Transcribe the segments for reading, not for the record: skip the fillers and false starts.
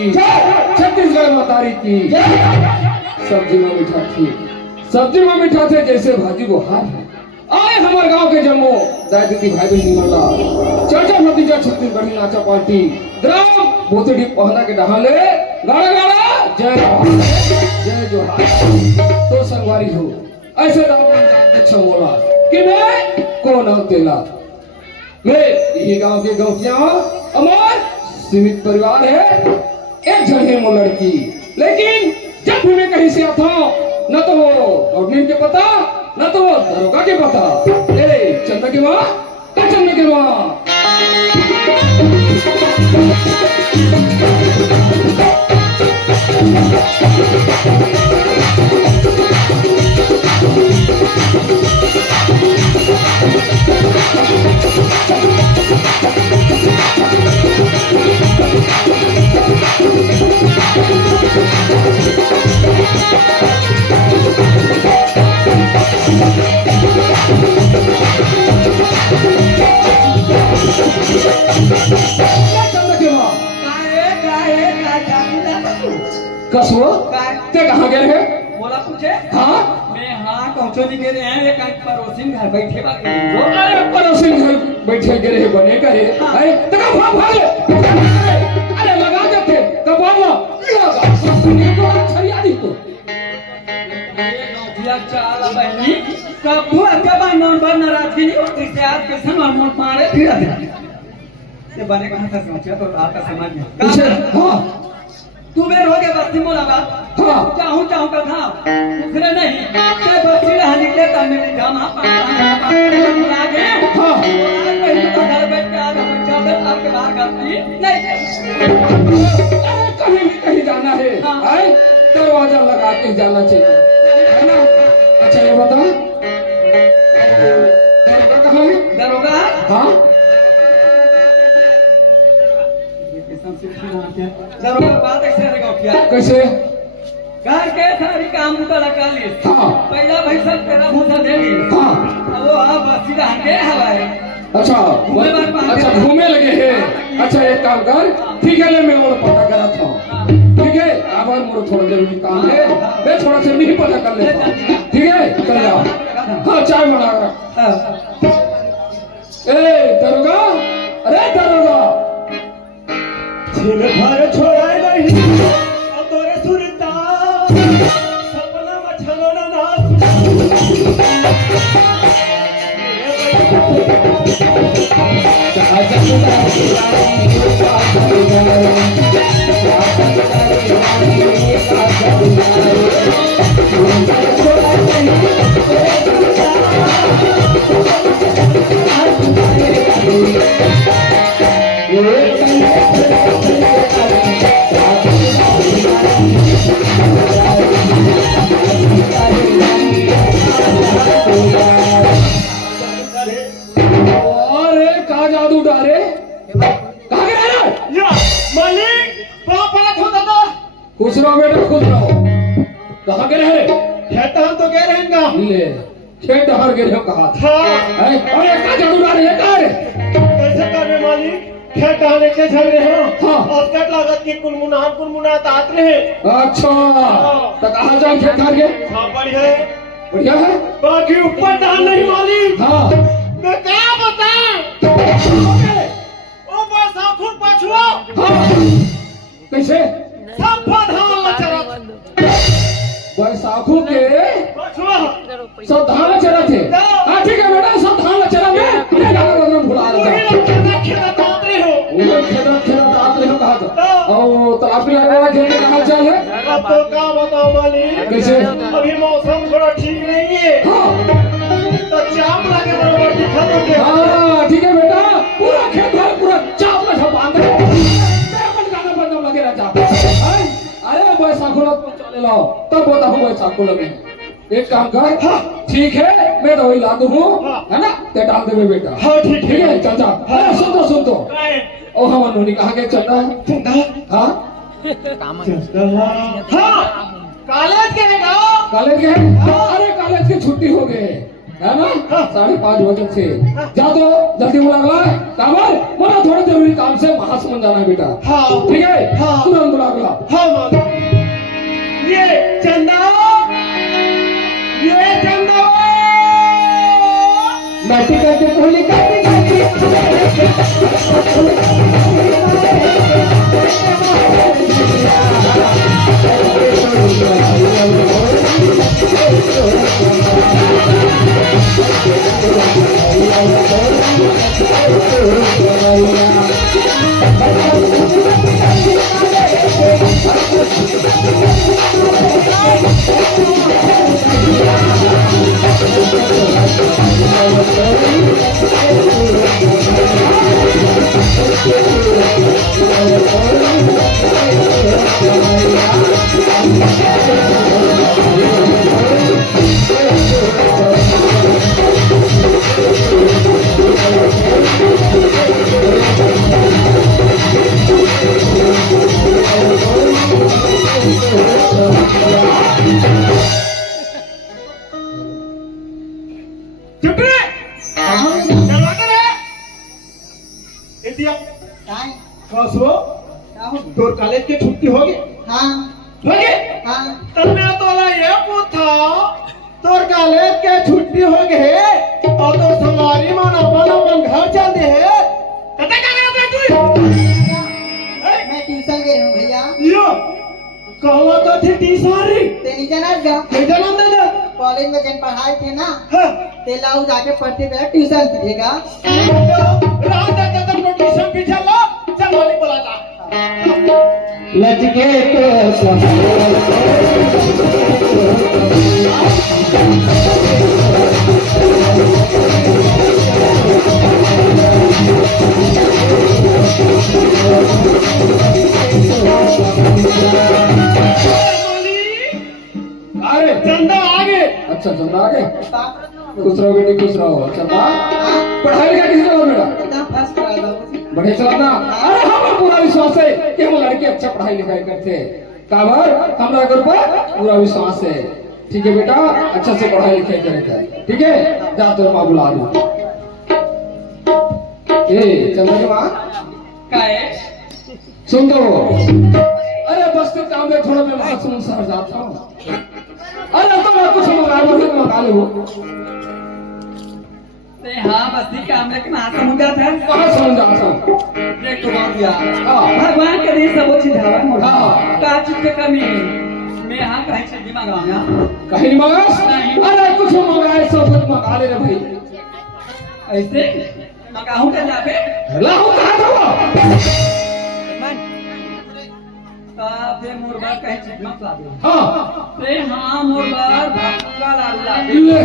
छत्तीसगढ़ मतारी की सब्जी में मीठा थी, सब्जी में मीठा थे जैसे भाजी वो हार है। आए हमारे गांव के जम्मो दादी भाई बहन निमला चाचा भतीजा छत्तीसगढ़ी नाचा पार्टी ग्राम भोतड़ी पहना के डहाले गाड़ा गाड़ा जय जोहार तो संगवारी हो। ऐसे अच्छा बोला कि मैं कौन हूं तेला, मैं यही गांव के गौतिया अमर सीमित परिवार है, एक जन है वो लड़की, लेकिन जब भी मैं कहीं से आता न तो वो गवर्नमेंट के पता न तो वो दरोगा के पता। ए चंदा की माँ क्या चंदा की माँ कसो ते कहाँ गए हैं? बोला पूछे हाँ मैं हाँ कौचो नहीं गए हैं, एक पड़ोसी घर बैठे बाकी वो अरे पड़ोसी घर बैठे गिरे बने करे अरे तका भाग अरे लगा देते कबाब लगा सुनिए तो खरियादी को ये नौकिया चाल बहनी कबू अकबा नॉन बन नाराजगी नहीं होती से आज के समय मन मारे फिर से बने कहां था सोचा तो आता समझ में पीछे हाँ तू बेर हो गया बस्ती मोला बात हाँ चाहूं चाहूं का था दूसरे नहीं ते बस्ती रह निकले ता मेरी जामा बुला गए हाँ कहीं तो घर बैठ के आ रहा चादर आपके बाहर करती नहीं कहीं जाना है आए दरवाजा लगा के जाना चाहिए है ना। अच्छा ये बता दरोगा कहाँ है? दरोगा हाँ दरोगा बात ऐसे रहेगा क्या कैसे? घर के सारी काम उतर काली हाँ पहला भैसा तेरा भूसा देगी हाँ अब वो आप बस्ती रहने हवाए अच्छा घूमे लगे हैं। अच्छा एक काम कर ठीक है ले मैं वो पता करा था ठीक है आभार मोर थोड़ा जरूरी काम है मैं थोड़ा सा नहीं पता कर लेता ठीक है चल जाओ। हाँ चाय बना ए दरोगा अरे दरोगा दिन भर छोड़ा नहीं और तोरे सुरता सपना मछलो ना खुश रहो बेटा खुश रहो। कहाँ गए रहे? खेत हम तो गए रहेंगे ले खेत हर गए हो कहा था हाँ अरे का जादू डाल है का रे कैसे कर रहे मालिक खेत डालने के चल रहे हो हाँ और कट लागत की कुनमुना तात रहे। अच्छा तो कहाँ जाओ खेत हर गए? हाँ बढ़िया बढ़िया है बाकी ऊपर डाल नहीं मालिक हाँ मैं क्या बताऊं ओ बस आंखों पछुआ हाँ कैसे सब धान चरत बैसाखों के पछुआ सब धान चरा थे। हाँ ठीक है बेटा सब धान चरा में अरे गाना बजना भुला रहा था खेत खेत वो खेत खेत बताओ मालिक, कैसे? अभी मौसम थोड़ा ठीक नहीं है, हाँ तो चाप लगे बराबर दिखा तो क्या? हाँ ठीक है बेटा, पूरा खेत भर पूरा चाप में सब बांध दे, गाना बजाना लगे रह चाप। अरे बैसाखो लग चले लाओ, तब बता हूँ बैसाखो लगे। एक काम कर, हाँ। ठीक है मैं तो वही ला दूँ, हाँ। है ना, ते डाल दे बेटा। हाँ, ठीक है। ठीक है चल जा। अरे सुन तो काय? ओ हम नोनी कहाँ के चलता है? चंदा, हाँ चंदा, हाँ, कॉलेज के है ना? कॉलेज के हैं? अरे कॉलेज की छुट्टी हो गए है ना, 5:30 बजे से जा तो जल्दी बुला ला कामर, मुझे थोड़ा जरूरी काम से महासमुंद जाना है बेटा। हाँ। ठीक है, हाँ। तुरंत बुला ला। हाँ मालिक, ये चंदा, ये चंदा, बैठी करके भूली चुप रे, चलवा कर रे, इतिया, काय? कसो, क्या हो? तोर कॉलेज के छुट्टी हो गई? हाँ हो गई? हाँ तब मैं तोला ये पूछा, तोर कॉलेज के छुट्टी हो गए, और तोर संगारी मन अपन घर चल दे है, कते क्या करते तू? मैं ट्यूशन गई हूँ भैया। यो, कहवा तो थी टीसारी, ते नीचे ना जा, नहीं जानम दे दे, कॉलेज में जन पढ़ाई थे ना, हाँ, ते लाऊ जाके पढ़ते थे ट्यूशन सीखेगा। रात तक तक नोटिशन पीछे लो, चल वाली बुला जा। लचके अरे चंदा आगे, अच्छा चंदा आ गए, बाप खुश रहो बेटी खुश रहो। चंदा पढ़ाई लिखाई किस तरह बेटा? इतना फर्स्ट क्लास बाबूजी। बढ़िया चलाना। अरे हमें पूरा विश्वास है कि हम लड़के अच्छा पढ़ाई लिखाई करते हैं, काबर हमारा घर पर पूरा विश्वास है। ठीक है बेटा, अच्छा से पढ़ाई लिखाई करेगा। ठीक है, जा तो माँ बुला दो। ए चंदा की माँ काय? सुन दो। अरे बस के काम में थोड़ा मैं मासूम सा जाता हूँ। अरे तो मैं कुछ मंगा लो। ते हाँ बस्ती काम लेकिन हाँ समुद्र था। कहाँ समझ जाता हूँ? देख तो बात दिया। हाँ। भगवान के लिए सब चीज हवा मोड़ा। हाँ। का चीज के कमी मैं यहाँ कहीं से दिमाग आया। कहीं नहीं मंगा? नहीं। अरे कुछ मंगाए सब कुछ मंगा ले रे भाई। ऐसे मंगाऊं क्या जाबे? लाहू कहाँ था वो? ते मुर्गा कहीं चीज मत ला दो। हाँ। ते हाँ मुर्गा भागूंगा ला ले।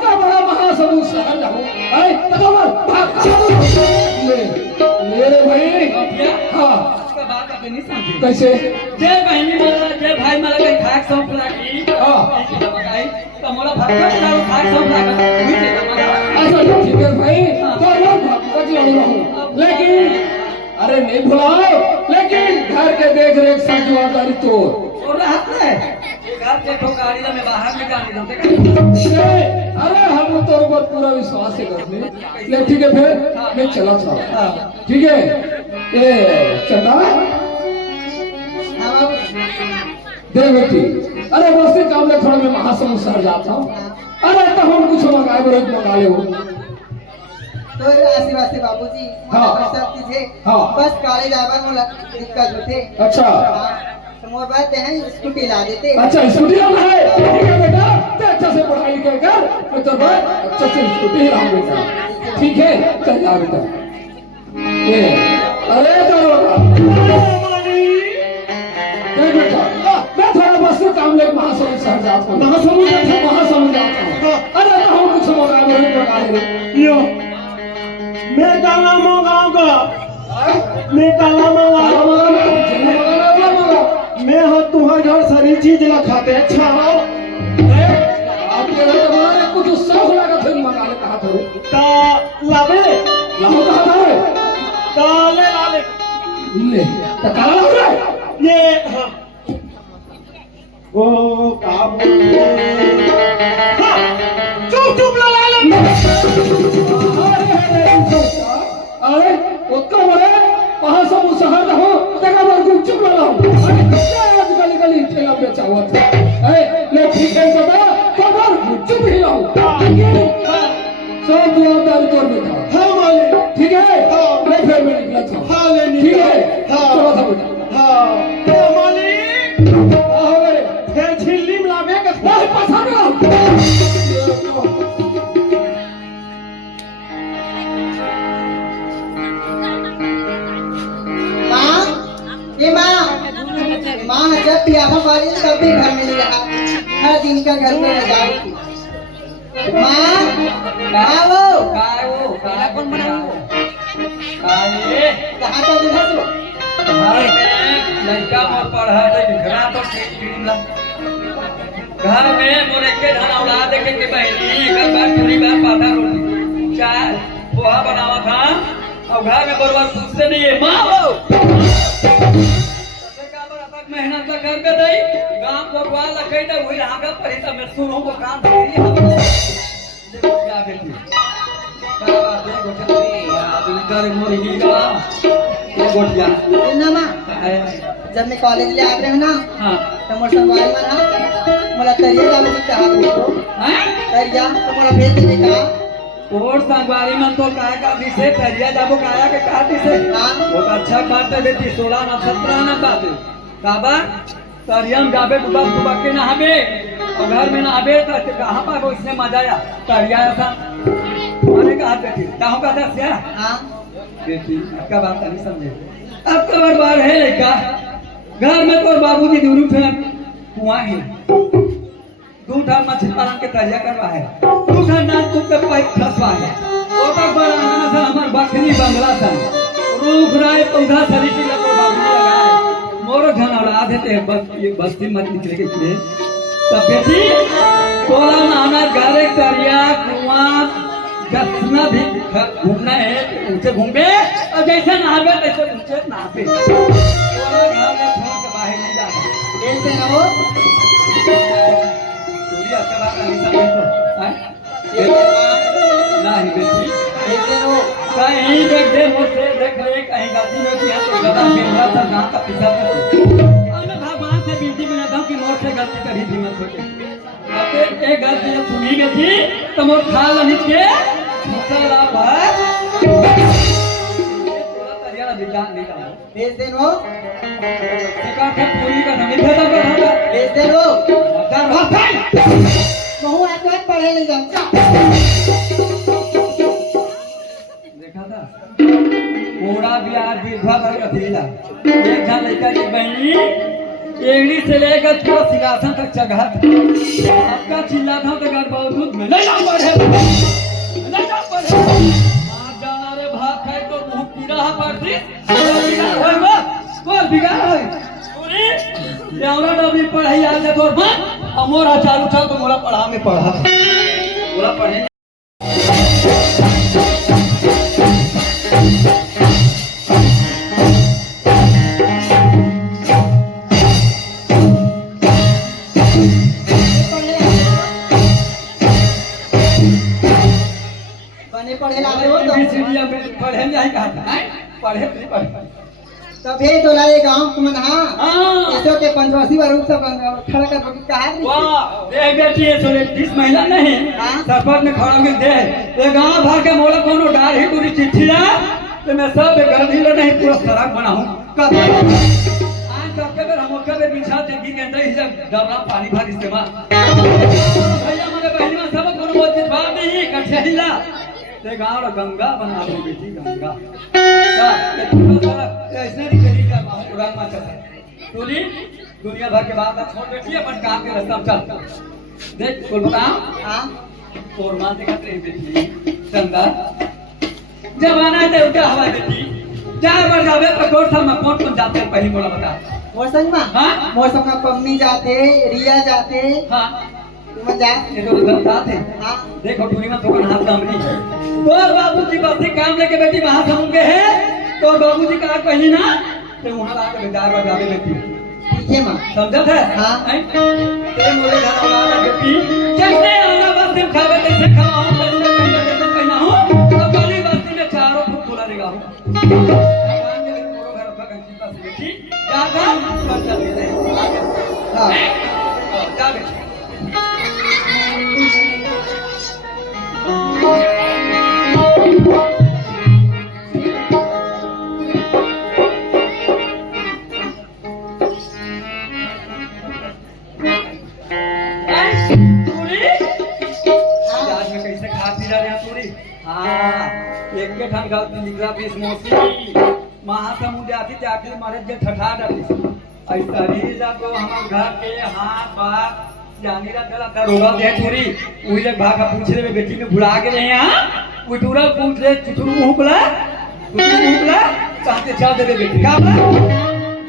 क्या बड़ा महासमुद्र शहर जाऊँ? अरे तकबर भाग। ले रे भाई। हाँ। उसका बात अभी नहीं समझे। कैसे? जय बहनी माला जय भाई माला के खाक सौंप लागी। हाँ। ऐसी दबाई तो मोला भक्का चला खाक सौंप लागा। मुझे दबाया। अच्छा ठीक है भाई, तो मैं भक्का जी लड़ रहा हूँ, लेकिन अरे नहीं भुलाओ, लेकिन घर के देख रेख सब जवाबदारी तो और राहत है घर के ठोकारी में बाहर निकाल देते। अरे हम तो ऊपर पूरा विश्वास है करते। ले ठीक है फिर मैं चला था। ठीक है ये चंदा हाँ बाबूजी। दे बेटी। अरे बस्ती काम में थोड़ा मैं महासमुद्र शहर जाता हूँ। अरे तो हम कुछ मंगाए बरत मंगा ले हो। तो आशीर्वाद से बाबूजी। हाँ। सब चीज है। हाँ। बस कॉलेज आवर मोला दिक्कत होते। अच्छा हाँ, तो मोर बात है स्कूटी ला देते। अच्छा स्कूटी लाना है? ठीक है बेटा, तो अच्छा से पढ़ाई लिखाई कर, मैं तो बात अच्छा से स्कूटी लाऊं बेटा। ठीक है चल जा बेटा। ये अरे तो काम लेके महासमुंद शहर जाता हूँ। महासमुंद जाता हूँ। अरे तो हम कुछ मौका नहीं लगा ले। यो मैं काला गाँव का मैं काला मैं हो तुम्हारे घर सारी चीज ला खाते अच्छा हो आपके घर तो बड़ा कुछ शौक लगा था मंगा ले कहा था ता लावे लाओ कहा था ताले लाले ले तो काला लग रहा है ये हाँ ओ का बोले हाँ चुप चुप ला ले अरे उसका बड़े महासमुंद शहर रहो तेरा बार कुछ चुप लगा आज गली गली ठेला बेचा हुआ था ले ठीक है बाबा चुप ही रहो सब जवाबदारी तोड़ बेटा हाँ मालिक ठीक है मैं फिर मैं निकला था हाँ ले ठीक है हाँ चलो था बेटा हाँ तो मालिक हो गए फिर झिल्ली में लावे का नहीं पसंद माँ जब भी आभा वाली तब भी घर में नहीं रहा हर दिन का घर में रजाई थी माँ वो कौन बना कहाँ का दिन है सो लड़का मोर पढ़ा दे घरा तो घर में मोरे के धन औलाद के बहनी एक बार पूरी बार पाता रोटी चाय पोहा बनावा था और घर में बरबार पूछते नहीं है माँ वो मेहनत का कर के दई गांव भगवान लखई त वही रहा का परी त मैं सुनो को काम करी हम देखो क्या बेटी का बात है गोटिया याद कर मोर ही का ये गोटिया ना माँ जब मैं कॉलेज ले आते हैं ना हां तो मोर संगवारी में ना मोला तरिया जाने की कहा पूछो हैं तरिया तो मोला भेज दे का और संगवारी में तो काया का विषय तरिया जाबो काया के कहा विषय हां वो तो अच्छा बात है बेटी 16 ना 17 ना बात है काबा तरियम जाबे दुबा के नहाबे और घर में नहाबे तो कहाँ पाबो इसने मजा आया तरिया ऐसा अरे कहा बेटी कहाँ का था क्या हां बेटी क्या बात नहीं समझे अब तो बार है लड़का घर में तो बाबूजी दूर थे कुआं ही दू ठाम मछली पालन के तरिया करवा है दू ठाम नाम तुम के पाइप फंसवा है और तो बड़ा आना था हमार बखनी बंगला था रूख राय पौधा सरी की लगो बाबूजी लगाए मोरो धन औलाद है ते बस ये बस्ती मत निकले के लिए तब बेटी 16 नाना गारे तरिया कुआं जतना भी घूमना है ऊंचे घूमे और जैसे नहावे तैसे ऊंचे नहावे 16 घर में छोड़ के बाहर नहीं जाना भेज दे ना वो दूरिया के बाद नहीं समझ तो नहीं बेटी भेज दे वो कहीं देख दे मुझसे देख ले कहीं गलती में किया तो गदा मेरा था गांव का पीछा कर और मैं भगवान से विनती करता हूं कि मोर से गलती कभी भी मत होके अब एक गलती जब सुनी गई थी तो मोर खा लनी के मुसला भाई थोड़ा तरिया विज्ञान नहीं का भेज दे वो शिकार का पूरी का नहीं खत्म कर रहा भेज दे वो मगर भाई बहु आज पढ़े नहीं जानता देखा था पूरा बिहार विधवा भर का थीला एक जन लड़का की बहनी एड़ी से लेकर पूरा सिंहासन तक चढ़ा था आपका चिल्ला था तो घर बहुत में नहीं नाम पढ़े नहीं नाम पढ़े आप जाना रे भाग है तो मुंह पीरा पड़ती कोई बिगाड़ है पूरी यावरा डबली पढ़ाई आज है तोर बाप अमोरा चालू था तो मोरा पढ़ा में पढ़ा मोरा पढ़े पढ़े ला हो तो पढ़े नहीं कहा था पढ़े नहीं पढ़े तो भेज तो लाए गांव को मन हां हां ऐसो के 85 बार रूप सब खड़ा कर के कहा वाह देख बेटी ये सोरे 30 महिला नहीं सरपंच ने खड़ा के दे ये गांव भर के मोला कोनो डाल ही पूरी चिट्ठी ला तो मैं सब गर्दी ले नहीं पूरा सड़क बनाऊं कब आज सबके बेर हम के बेर बिछा देगी के अंदर ही जब डबरा पानी भर इस्तेमाल भैया मेरे बहनी में सब कोनो बात जवाब नहीं कठे हिला ते गांव गंगा बना दो बेटी गंगा का ये थोड़ा सा ऐसे नहीं करी का उड़ान माचा टोली दुनिया भर के बात अब छोड़ बेटी अपन काम के रास्ता में चल। देख बोल बताओ हाँ तोर मान देखा ट्रेन बेटी चंदा जमाना दे उठा हवा बेटी चार बार जावे तो गोठा में कौन जाते हैं पहली बोला बता। मौसम में हाँ? मौसम में पम्मी जाते रिया जाते हाँ तुम जा ये तो उधर जाते हाँ देखो टूरी में तो हाथ काम नहीं है तो बाबूजी बस से काम लेके बेटी वहां से होंगे है तो बाबूजी का पहली ना तो वहां आके चार बार जावे बेटी ठीक है माँ समझत है हाँ। ते मोरे घर वाला बेटी कैसे आना बस से खावे कैसे खाऊं कैसे पहले कैसे पहना हूं तो गली बस्ती में चारों फुट खुला रहेगा हूं भगवान के मोरो घर का चिंता से बेटी जाकर कर चल दे हाँ जा बेटी एक के ठान गलती निकला बीस मौसी महासमुद्र आती जाके मारे जे ठठा डाली ऐसा नहीं जा तो हमार घर के हाथ बात जानी रा चला दरोगा दे टूरी उही ले भागा पूछ ले बेटी में भुला के नहीं हां कोई टूरा पूछ ले चुटरू मुंह बुला कहते चल दे बेटी का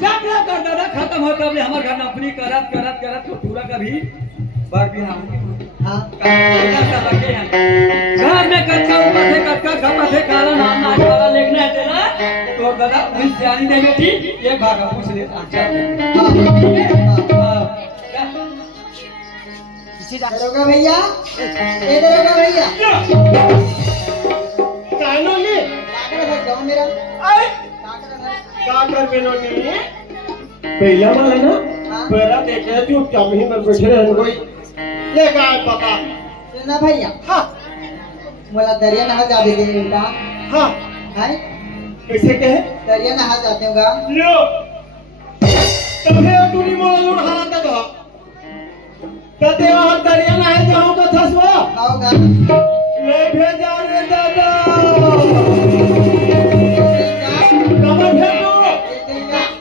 जब ना कर दादा खत्म हो तब हमार घर नौकरी करत करत करत तो टूरा का भी बार भी हम हाँ घर में कच्चा ऊपर से कच्चा खपा से काला नाम नाच वाला लिखना है तेरा तो दादा उस सियानी दे बेटी ये भागा पूछ ले अच्छा दरोगा भैया ए दरोगा भैया कानो ने काकड़ा है गाँव मेरा आए काकड़ा है का कर मेनो ने पहला वाला ना हाँ। पहला देखे चुपचाप ही में बैठे रहन कोई ले का पता सुना भैया हाँ मोला दरिया नहा जावे दे बेटा हाँ है कैसे कहे दरिया नहा जाते होगा लो तबे टूरी मोला लूट हारा तक कते वहां दरिया ना है जाऊं का थसवा आओगा ले भेजा रे दादा कमर भेजो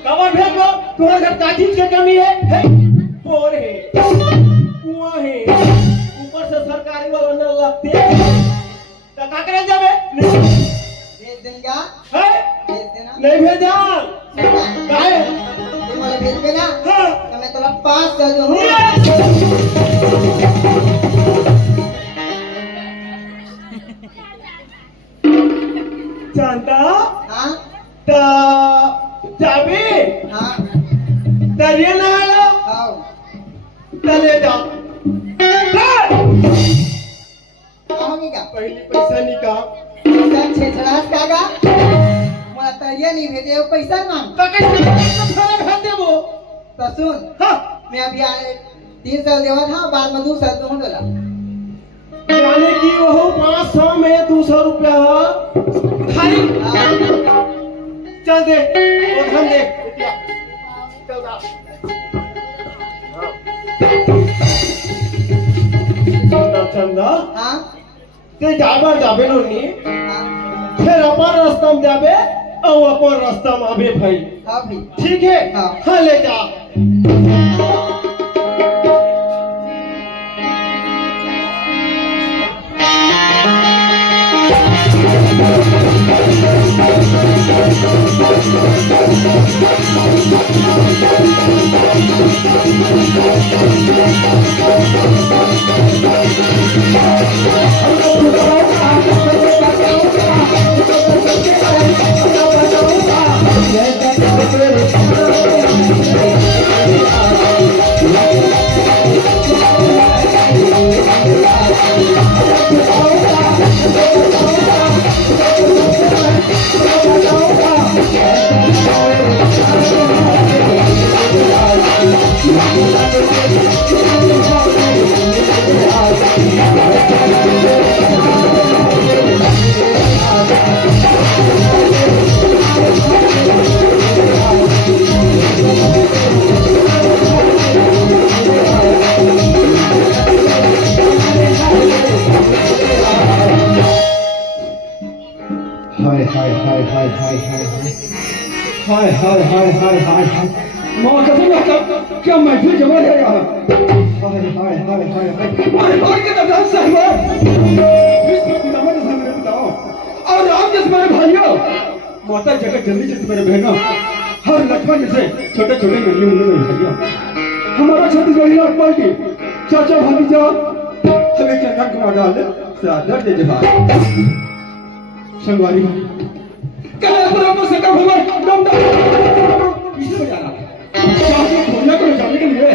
कमर भेजो तोरा घर का चीज के कमी है बोर है कुआं है ऊपर से सरकारी वाला न लगते तो का करे जावे भेज देगा है भेज देना नहीं भेजा काहे ये मोला भेज देना हाँ तो मैं तोला पास कर दूं चांदा हाँ ता जाबे हाँ दरिया ना आला आओ चले जा आओगे क्या पहली पैसा निकाल पैसा छेछड़ास कागा मोला दरिया नहीं भेजे वो पैसा मांग तो कैसे खाना खाते वो तो सुन हाँ मैं अभी आए 3 साल देवा था बाद में 2 साल दूँ डला यानी कि वो 500 में 200 रुपया खाली चल दे और हम दे बेटिया चल जा चंदा चंदा हाँ ते जाबर जाबे लोनी हाँ फिर अपन रास्ता में जाबे और अपन रास्ता में आबे भाई हाँ भी ठीक है हाँ। हाँ ले जा हाय हाय हाय हाय हाय हाय हाय हाय हाय हाय हाय हाय माँ कसम है क्या महफिल जमा है यहाँ। हाय हाय हाय हाय हाय अरे भाई के दर्द साहब विष्णु खुदावंद से मेरे पिताओं और राम जैसे मेरे भाइयों, माता जगत जननी जैसे मेरे बहनों, हर लक्ष्मण जैसे छोटे छोटे नन्हे मुन्ने मेरे भाइयों, हमारा छत्तीसगढ़ी राज पार्टी चाचा भतीजा हमें चंदन कुमार डाल दे सादर जय जवान संगवारी क्या प्रभु से का भगवान दम किसे बजा रहा चाहे खोलना को जाने के लिए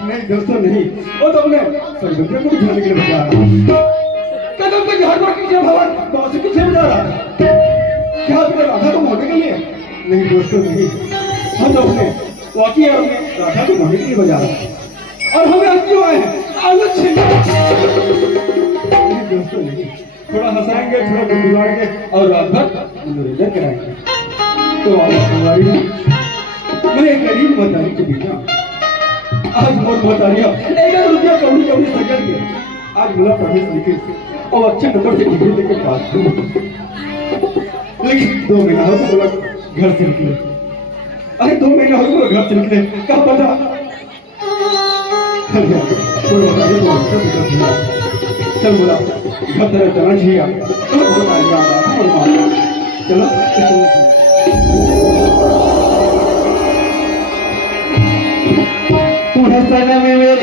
नहीं दोस्तों नहीं, वो तो अपने सरबंदे को जाने के लिए बजा रहा कदम पे झाड़वा कीजिए भगवान बहुत से किसे बजा रहा क्या अपने राधा को मोड़ने के लिए नहीं दोस्तों नहीं, हम तो अपने वाकई अपने राधा को मोड़ने के लिए बजा रहा और हमें आज क्यों आए हैं आलू छिल नहीं दोस्तों नहीं, थोड़ा हंसाएंगे थोड़ा गुनगुनाएंगे और रात भर मनोरंजन कराएंगे। तो हमारी मैं एक गरीब महतारी के बीच आज मोर महतारियां 1 रुपया कौड़ी कौड़ी सजल के आज बोला पढ़े लिखे और अच्छे नंबर से डिग्री लेके पास हुए, लेकिन 2 महीना हो तो बोला घर से निकले। अरे 2 महीना हो तो घर से निकले क्या पता चल बोला घर तेरा चलना चाहिए चलो तुम्हें सना में मेरे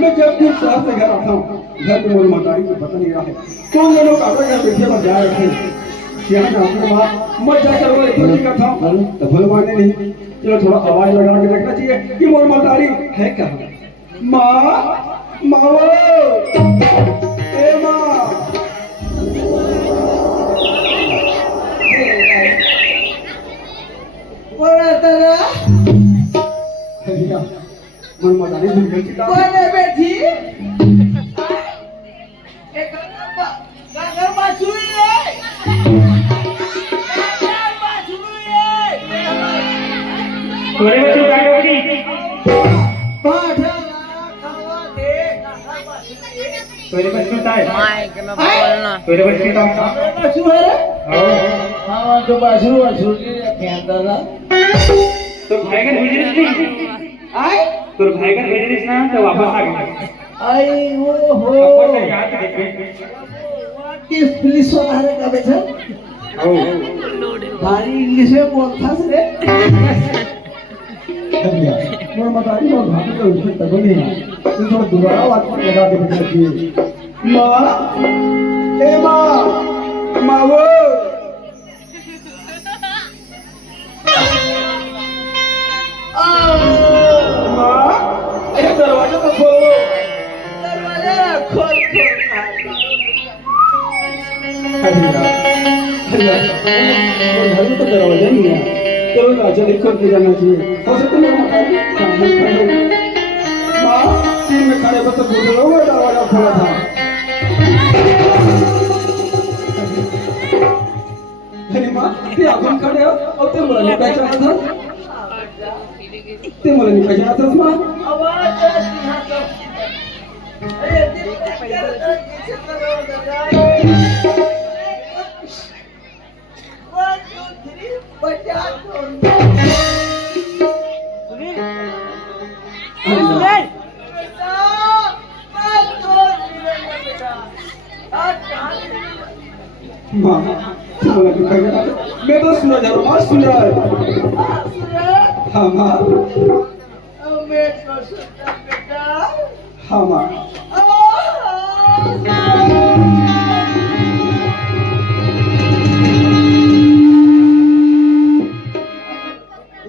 मैं जब भी शहर से घर आता हूँ घर में मोर महतारी को पता नहीं रहा है तो हम लोग कागज या पीछे पर जा रहे थे यहाँ ना अपने वहाँ मत जाकर वो एक ही करता हूँ तो भूल माने नहीं, चलो थोड़ा आवाज लगा के देखना चाहिए कि मोर महतारी है कहाँ। माँ माँ ए माँ बोला तेरा मोर महतारी भूल गई थी बोले बेटी एक गागर बाछुरी है गागर बाछुरी है तोरे बच्चों का होगी पाठा खावा दे गागर बाछुरी है तोरे बच्चों का है माइक में बोलना तोरे बच्चों का बाछुरी है हां हाँ तो बाछुरी रखे दादा तो भाई का बिजनेस नहीं आए तो भाई का बिजनेस ना तो वापस आ गए आई वो हो वापस से याद देखे किस पुलिस वाला है का बेटा ओ भारी इंग्लिश में बोलता से मोर महतारी और भाभी को उससे तक नहीं है तुम थोड़ा दोबारा बात लगा के बेटा जी माँ ए माँ माँ वो दरवाजा तो खोलो दरवाजा खोल घर में तो दरवाजा नहीं है चलो दरवाजा नहीं खोल के जाना चाहिए हो सकता है सामने खड़े माँ तीन में खड़े बस बोल रहे दरवाजा खोला था अरे माँ ते आपण खड़े हो और ते मला नहीं पहचाना था ते मला नहीं पहचाना था माँ आवाज आती है तो अरे दिल कर पीछे करो दादा 1 2 3 बचा दो सुनील सुनील बेटा मैं तो बेटा आज माँ ते मला नहीं पहचाना था मैं तो सुना जा रहा हूँ सूरज हाँ माँ मैं तो सुनता बेटा हाँ माँ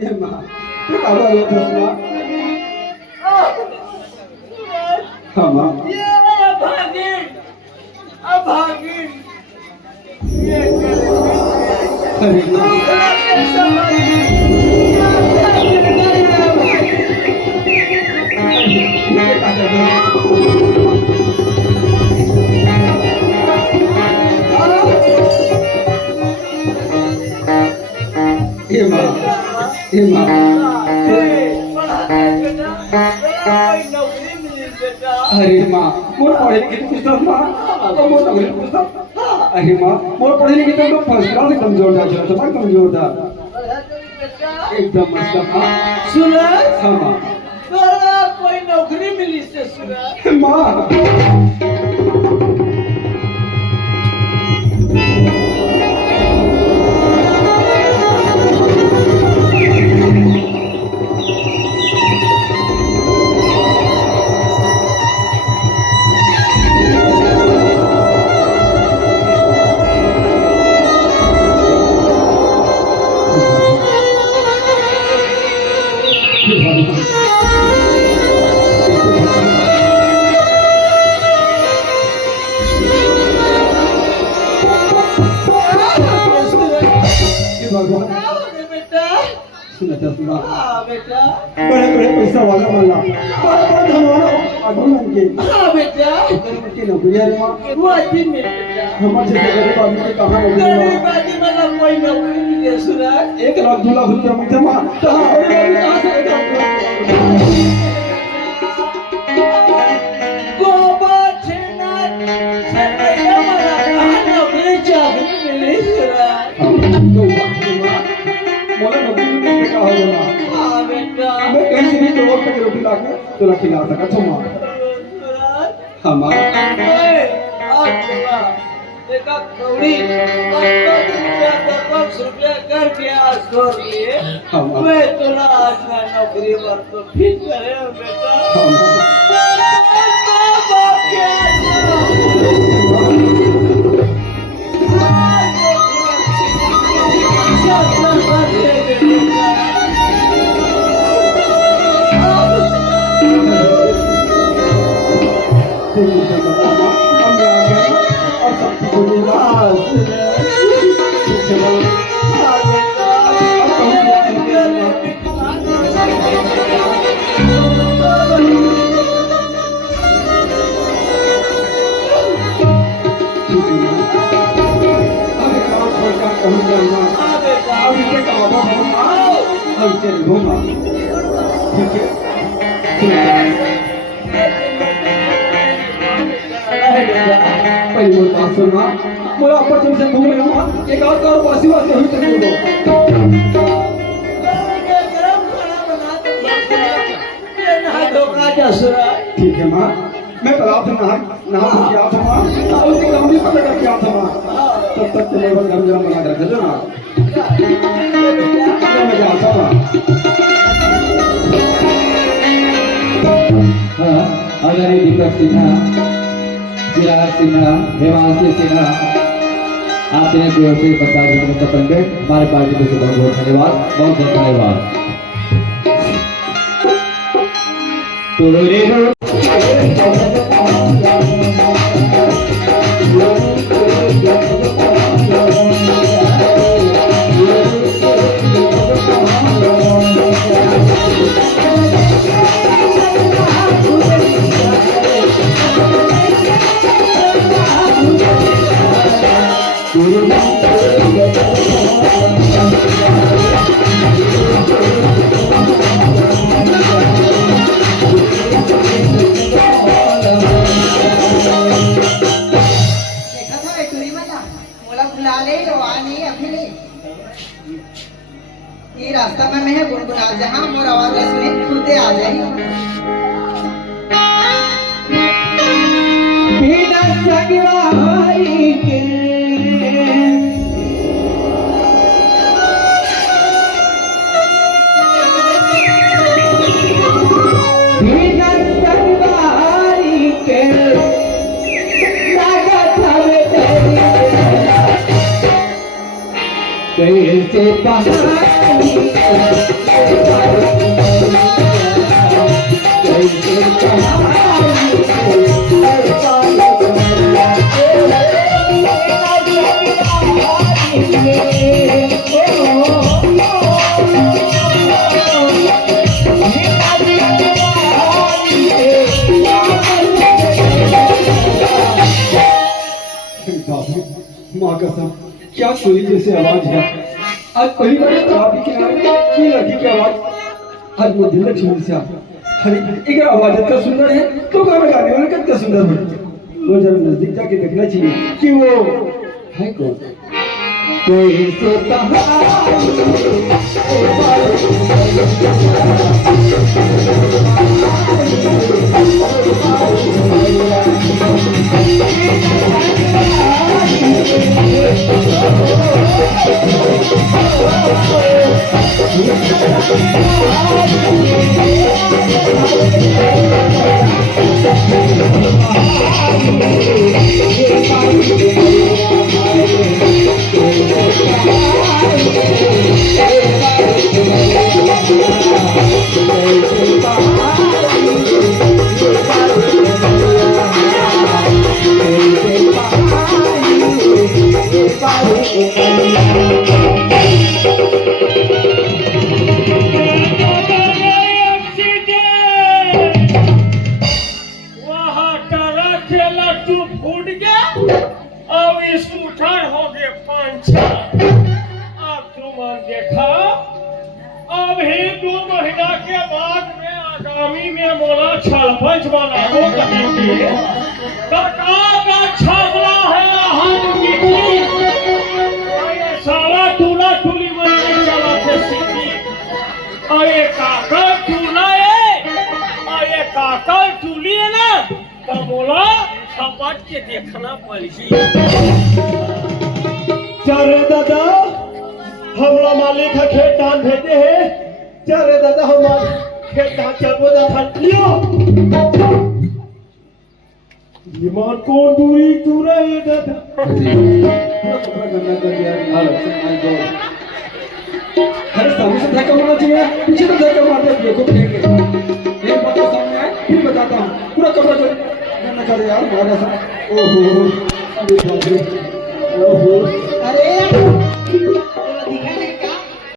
ये माँ ये काबा ये तो माँ हाँ माँ ये अभागिन ये अरे माँ ये माँ हे माँ पढ़ा दे बेटा कोई नौकरी मिली बेटा अरे माँ मोर पढ़े लिखे तो पुस्तक माँ अब मोर नौकरी पुस्तक अरे माँ मोर पढ़े लिखे तो फर्स्ट क्लास से कमजोर था जो तुम्हारा कमजोर था पढ़ा दे बेटा एकदम मस्त माँ सुना हाँ माँ तोरा कोई नौकरी मिली से सुना माँ बेटा सुना हाँ बेटा बड़े बड़े पैसा वाला वाला बड़ा धनवाला आदमी बन के हाँ बेटा के नौकरी है माँ वो अच्छी मिल बेटा हमारे जैसे गरीब आदमी के कहाँ नौकरी गरीब आदमी मतलब कोई नौकरी मिले सुना 1 लाख 2 लाख रुपया मिलते माँ कहाँ और कहाँ से 1 लाख गोबर छेना सनैया वाला कहाँ नौकरी चाकरी मिली सुना मोला नौकरी में क्या हो रहा हाँ बेटा मैं कहीं से भी 2 वक्त की रोटी लाके तुला खिला सका अच्छा माँ हाँ माँ देखा कौड़ी 10 रुपया करके आज छोड़ लिए हाँ माँ मैं तुला आज का नौकरी पर तो फिर करे बेटा हाँ माँ और सब कुछ बोलिएगा मोला अपन से घूम रहा हूँ एक और कार वासी वासी हुई तक दो ठीक है माँ मैं कल आप नहा नहा धो के आता माँ और उसके काम भी पता करके आता माँ तब तक तुम्हें बस घर जरा बना कर दे ना मैं जाता माँ हाँ, अगर ये दीपक सिन्हा चिराग सिन्हा हेमांशी सिन्हा आपने की ओर से 50 रुपये सफल में हमारे पार्टी को से बहुत बहुत धन्यवाद बहुत बहुत धन्यवाद देखा था टूरी वाला मोला बुला ले लो आनी अभी नहीं ये रास्ता में मैं गुनगुना जहाँ मोर आवाज सुने खुदे आ जाए बिना सगवाई के बिना सगवाई के लागत हमें तेरी कैसे बहाई माँ कसम क्या चोरी जैसे आवाज है आज पहली बार शराब के की लड़की की आवाज आज वो दिल छूट से अरे एक आवाज इतना सुंदर है तो गाना गाने वाले कितना सुंदर है वो जब नजदीक जाके देखना चाहिए कि वो है कौन कोई सोता अब ही 2 महीना के बाद में आगामी में मोला छलफंच बनाबो कहेंगे सरकार का छापला है हम मिट्टी ये साला टूला टूली में नहीं चला थे सीधी अरे काका टूला है अरे काका टूली है ना तो मोला छपट के देखना पड़ेगी। चारे दादा हमला मालिक है खेत धान भेजे है चारे दादा हमारे खेत धान चलबो जा था लियो ईमान कौन दूरी दूर है ये दादा कपड़ा गंदा कर दिया हाल माय गॉड हर सामने से धक्का मारना चाहिए पीछे तो धक्का मारते हैं देखो फेंक के एक बात सामने आए फिर बताता हूँ पूरा कपड़ा गंदा कर दिया यार मारा सा ओहो अरे बाप रे ओहो अरे